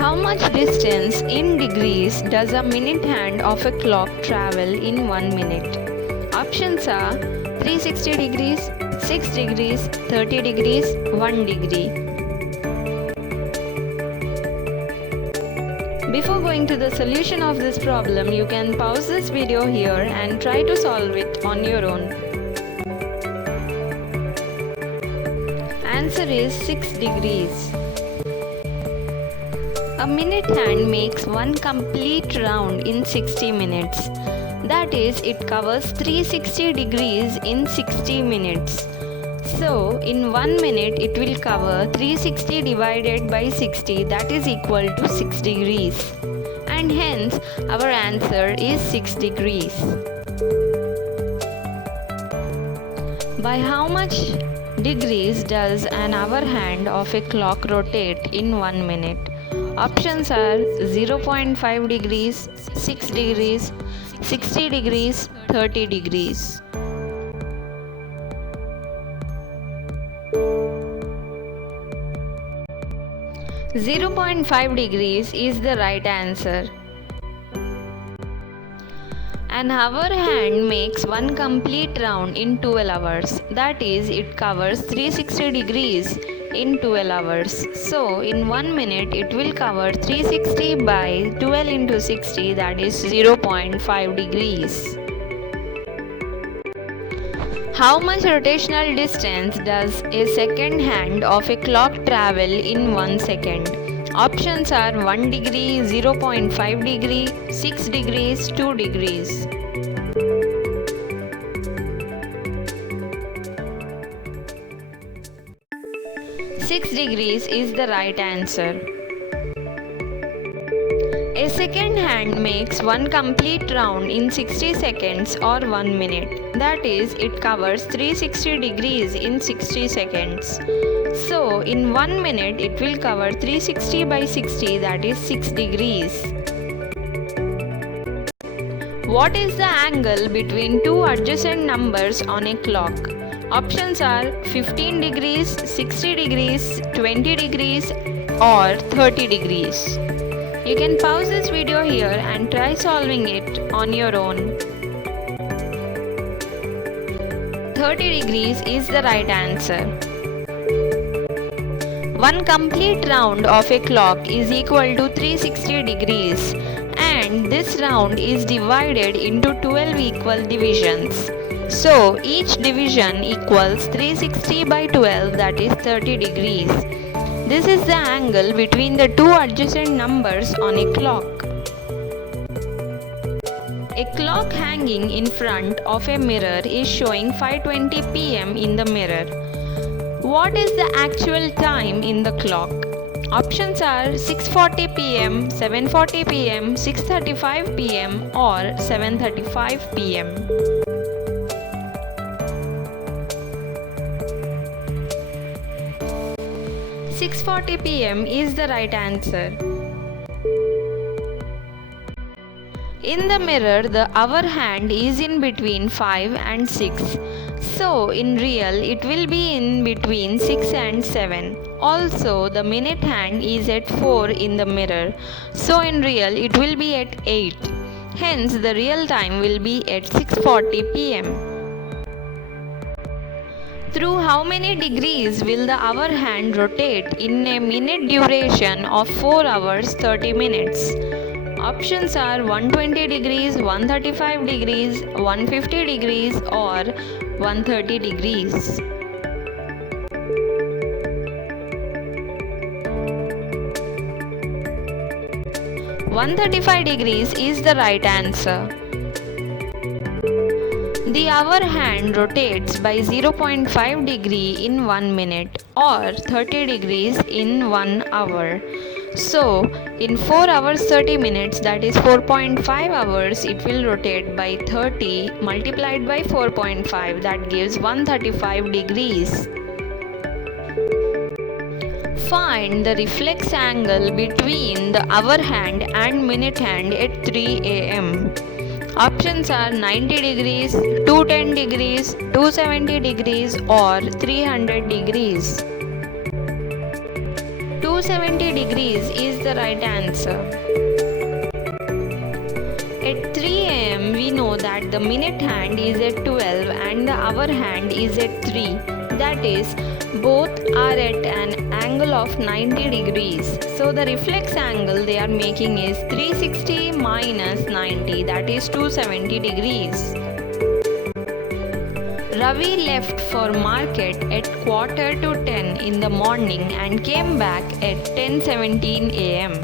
How much distance in degrees does a minute hand of a clock travel in 1 minute? Options are 360 degrees, 6 degrees, 30 degrees, 1 degree. Before going to the solution of this problem, you can pause this video here and try to solve it on your own. Answer is 6 degrees. A minute hand makes one complete round in 60 minutes. That is, it covers 360 degrees in 60 minutes. So, in 1 minute it will cover 360 divided by 60, that is equal to 6 degrees. And hence, our answer is 6 degrees. By how much degrees does an hour hand of a clock rotate in 1 minute? Options are 0.5 degrees, 6 degrees, 60 degrees, 30 degrees. .5 degrees is the right answer. An hour hand makes one complete round in 12 hours. That is, it covers 360 degrees in 12 hours. So, in 1 minute it will cover 360 by 12 into 60, that is 0.5 degrees. How much rotational distance does a second hand of a clock travel in 1 second? Options are 1 degree, 0.5 degree, 6 degrees, 2 degrees. .6 degrees is the right answer. A second hand makes one complete round in 60 seconds or 1 minute. That is, it covers 360 degrees in 60 seconds. So, in 1 minute it will cover 360 by 60, that is 6 degrees. What is the angle between two adjacent numbers on a clock? Options are 15 degrees, 60 degrees, 20 degrees or 30 degrees. You can pause this video here and try solving it on your own. 30 degrees is the right answer. One complete round of a clock is equal to 360 degrees, and this round is divided into 12 equal divisions. So, each division equals 360 by 12, that is 30 degrees. This is the angle between the two adjacent numbers on a clock. A clock hanging in front of a mirror is showing 5:20 p.m. in the mirror. What is the actual time in the clock? Options are 6:40 p.m., 7:40 p.m., 6:35 p.m. or 7:35 p.m. .640 p.m. is the right answer. In the mirror, the hour hand is in between 5 and 6. So, in real, it will be in between 6 and 7. Also, the minute hand is at 4 in the mirror. So, in real, it will be at 8. Hence, the real time will be at 6:40 p.m. Through how many degrees will the hour hand rotate in a minute duration of 4 hours 30 minutes? Options are 120 degrees, 135 degrees, 150 degrees or 130 degrees. .135 degrees is the right answer. The hour hand rotates by 0.5 degree in 1 minute or 30 degrees in 1 hour. So, in 4 hours 30 minutes, that is 4.5 hours, it will rotate by 30 multiplied by 4.5, that gives 135 degrees. Find the reflex angle between the hour hand and minute hand at 3 am. Options are 90 degrees, 210 degrees, 270 degrees or 300 degrees. 270 degrees is the right answer. At 3 am we know that the minute hand is at 12 and the hour hand is at 3. That is, both are at an angle of 90 degrees. So the reflex angle they are making is 360 minus 90, that is 270 degrees. Ravi left for market at 9:45 in the morning and came back at 10:17 am.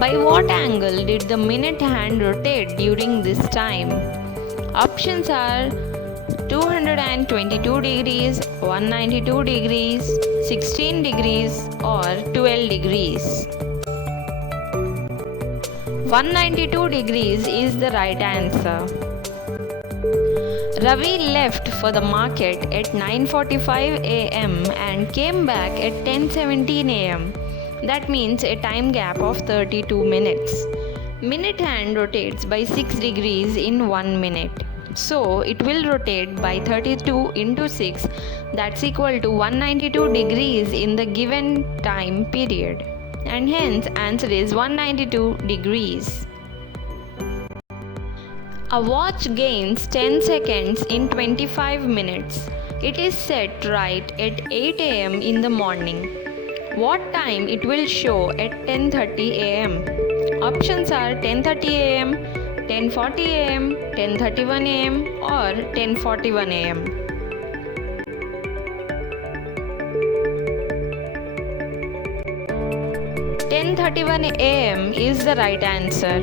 By what angle did the minute hand rotate during this time? Options are 222 degrees, 192 degrees, 16 degrees or 12 degrees. 192 degrees is the right answer. Ravi left for the market at 9:45 am and came back at 10:17 am. That means a time gap of 32 minutes. Minute hand rotates by 6 degrees in 1 minute. So it will rotate by 32 into 6, that's equal to 192 degrees in the given time period. And hence answer is 192 degrees. A watch gains 10 seconds in 25 minutes. It is set right at 8 am in the morning. What time it will show at 10:30 am? Options are 10:30 am, 10:40 am, 10:31 am or 10:41 am. 10:31 am is the right answer.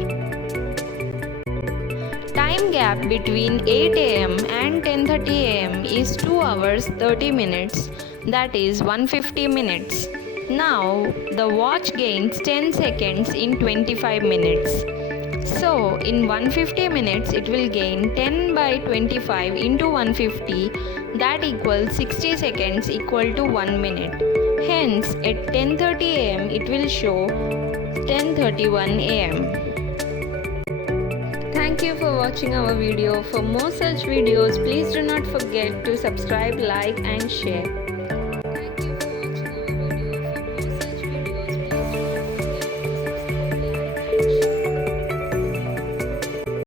Time gap between 8 am and 10:30 am is 2 hours 30 minutes, that is 150 minutes. Now the watch gains 10 seconds in 25 minutes. So in 150 minutes it will gain 10 by 25 into 150, that equals 60 seconds equal to 1 minute. Hence at 10:30 am it will show 10:31 am. Thank you for watching our video. For more such videos, please do not forget to subscribe, like and share.